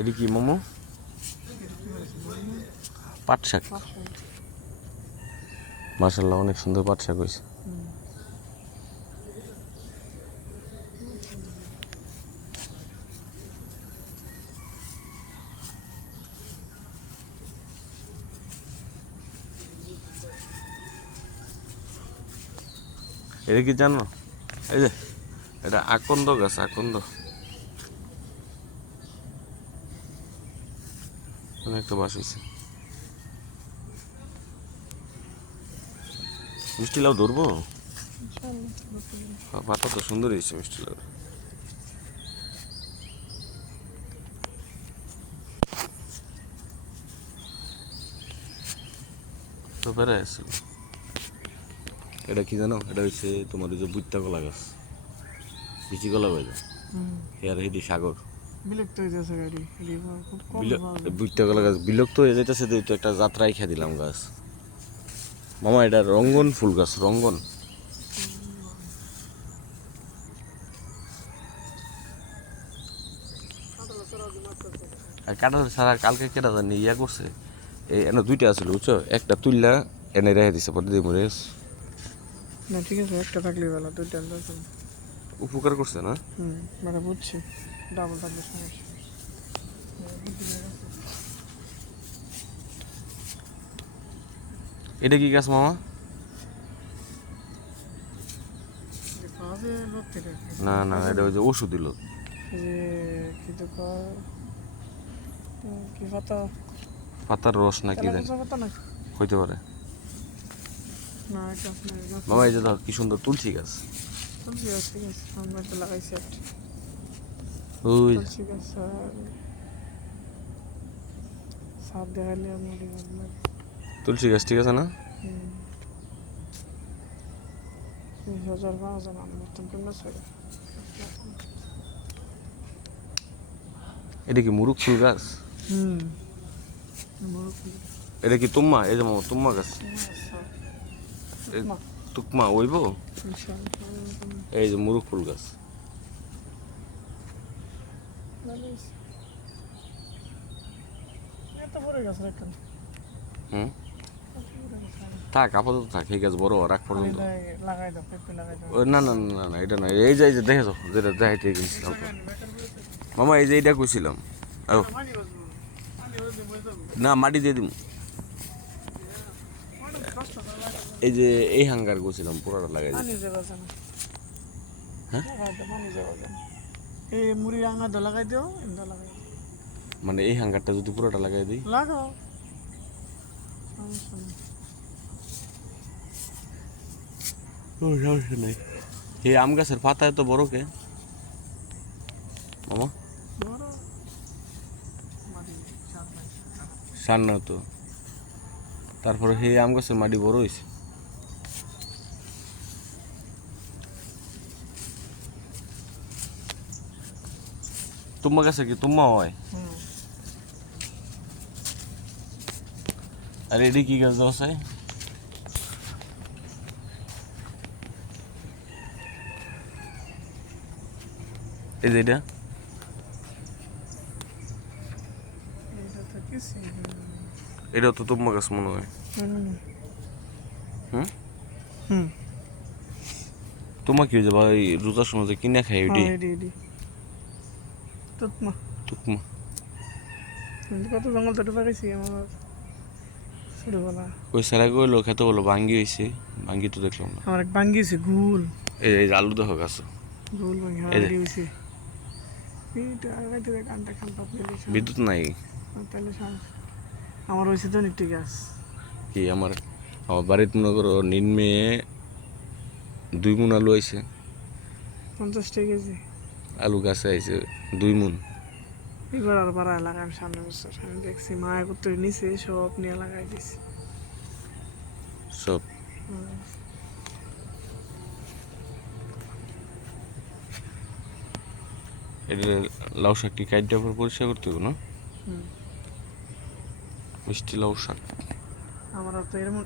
এটি কি মোমো? পাট শাক। মাশাআল্লাহ, অনেক সুন্দর পাট শাক হয়েছে। এটা কি জানো? এই যে এটা আকন্দ গাছ, আকন্দ। একটা বাস হয়েছে। মিষ্টি লাউ ধরবো? পাতা তো সুন্দর হয়েছে মিষ্টি লাউ। তো বেড়ে আসছিল। এটা কি জানো? এটা হচ্ছে তোমার ওই যে বুট্টা কলা গাছ, বিচি কলা গাছ। এর হেডি সাগর। বিলুপ্ত হয়ে যাচ্ছে গাড়ি। বুট্টা কলা গাছ বিলুপ্ত হয়ে যাইতেছে। তো একটা যাত্রায় খেয়ে দিলাম গাছ। মামা এটা রঙ্গন ফুল গাছ, রঙ্গন। আর কাটা সারা কালকে কেটা জানি ইয়া করছে। এই এনে দুইটা আছিল বুঝছো, একটা তুললা এনে রেখে দিছে, পরে দিয়ে মরে গেছে। না ঠিক আছে, একটা থাকলে ভালো, দুইটা দরকার। উপকার করছে না? মানে বুঝছি, ডাবল থাকলে সমস্যা। এটা কি গাছ মামা? না না, এটা ওই যে ওষুধ দিল। কি তো কি পাতা? পাতার রস নাকি পাতা না হইতে পারে। না, এটা মামা এই যে ধর কি সুন্দর তুলসী গাছ। তুলসী গাছ, ঠিক আছে, আমরা একটা লাগাইছি একটা ওই তুলসী গাছ। সাপ দেখালে মরি গেল। তুলসী গাছ ঠিক আছে না? 2000 পাওয়া আমি নতুন কিনলে ছয়। এটা কি মুরুক ফুল গাছ? এটা কি তুম্মা? এই যে মামা তুম্মা গাছ, তুকমা ওইব। এই যে মুরুক ফুল গাছ। থাক আপাতত থাক, এই গাছ বড় রাখ পর্যন্ত। না না না না, এটা না, এই যে দেখেছো যেটা দেখাইতে গেছিলাম মামা, এই যে এইটা কইছিলাম। না মাটি দিয়ে দিব। এই যে এই হাঙ্গার কইছিলাম পুরোটা লাগাই দিই। হ্যাঁ, এই মুড়ি হাঙ্গার লাগাই দিও, লাগাই মানে এই হাঙ্গারটা যদি পুরোটা লাগাই দিই। লাগাও, সমস্যা নাই। এই আম গাছের পাতা এত বড় কে মামা? সান্না তো। তারপরে সেই আম গাছের মাটি বড় হয়েছে। তোমার কাছে কি তোমা হয়? আর এটি কি গাছ আছে? এই যে এটা, এটাও তো তোমার গাছ মনে হয়। তোমার কি হয়েছে ভাই? রোজার সময় যে কিনে খাই ওইটি তুকমা। কত জঙ্গল তো পাইছি আমার ছোটবেলা। ওই সারা গেলো খেতে বলো ভাঙ্গি হয়েছে, ভাঙ্গি তো দেখলাম না। আমার এক ভাঙ্গি হয়েছে গুল। এই যে আলু দেখো গাছ, গুল ভাঙ্গি হারাই হয়েছে। বিদ্যুৎ নাই। তাহলে আমার হয়েছে তো একটি গাছ। কি আমার বাড়িতে মনে করো নিম্নে 2 মুন আলু আইছে। 50 টাকা কেজি আলু গাছে আইছে 2 মুন। এবার আর বাড়ায় লাগাই সামনে বছর। আমি দেখছি মা একত্র নিচে সব নিয়ে লাগাই দিছি সব। এটা লাউ শাকটি কাইটটা পর পরিষ্কার করতে হবে না? মিষ্টি লাউ শাক। আমার তো এরকম